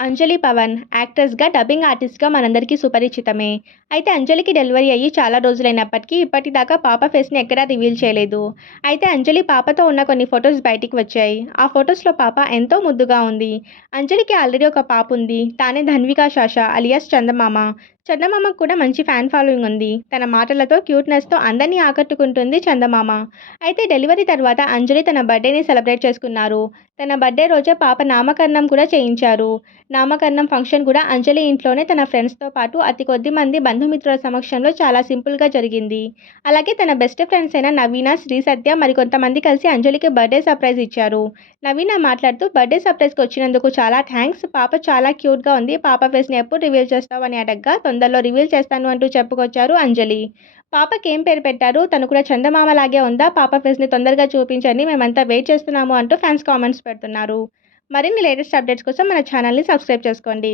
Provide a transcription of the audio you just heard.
అంజలి Pawan యాక్ట్రెస్గా dubbing ఆర్టిస్ట్గా మనందరికీ సుపరిచితమే. అయితే అంజలికి డెలివరీ అయ్యి చాలా రోజులైనప్పటికీ ఇప్పటిదాకా పాప ఫేస్ని ఎక్కడా రివీల్ చేయలేదు. అయితే అంజలి పాపతో ఉన్న కొన్ని ఫొటోస్ బయటికి వచ్చాయి. ఆ ఫొటోస్లో పాప ఎంతో ముద్దుగా ఉంది. అంజలికి ఆల్రెడీ ఒక పాప ఉంది. తానే ధన్వికా శాష అలియాస్ చందమామ. చందమామకు కూడా మంచి ఫ్యాన్ ఫాలోయింగ్ ఉంది. తన మాటలతో క్యూట్నెస్తో అందరినీ ఆకట్టుకుంటుంది చందమామ. అయితే డెలివరీ తర్వాత అంజలి తన బర్త్డేని సెలబ్రేట్ చేసుకున్నారు. తన బర్త్డే రోజే పాప నామకరణం కూడా చేయించారు. నామకరణం ఫంక్షన్ కూడా అంజలి ఇంట్లోనే తన ఫ్రెండ్స్తో పాటు అతి కొద్ది మంది బంధుమిత్రుల సమక్షంలో చాలా సింపుల్గా జరిగింది. అలాగే తన బెస్ట్ ఫ్రెండ్స్ అయిన నవీన శ్రీ సత్య మరికొంతమంది కలిసి అంజలికి బర్త్డే సర్ప్రైజ్ ఇచ్చారు. నవీన మాట్లాడుతూ బర్త్డే సర్ప్రైజ్కి వచ్చినందుకు చాలా థ్యాంక్స్ పాప చాలా క్యూట్గా ఉంది. పాప ఫేస్ని ఎప్పుడు రివీల్ చేస్తావు? అని అడగ్గా తొందరలో రివీల్ చేస్తాను అంటూ చెప్పుకొచ్చారు అంజలి. పాపకి ఏం పేరు పెట్టారు? తను కూడా చందమామలాగే ఉందా? పాప ఫేస్ని తొందరగా చూపించండి మేమంతా వెయిట్ చేస్తున్నాము అంటూ ఫ్యాన్స్ కామెంట్స్ పెడుతున్నారు. మరిన్ని లేటెస్ట్ అప్డేట్స్ కోసం మన ఛానల్ని సబ్స్క్రైబ్ చేసుకోండి.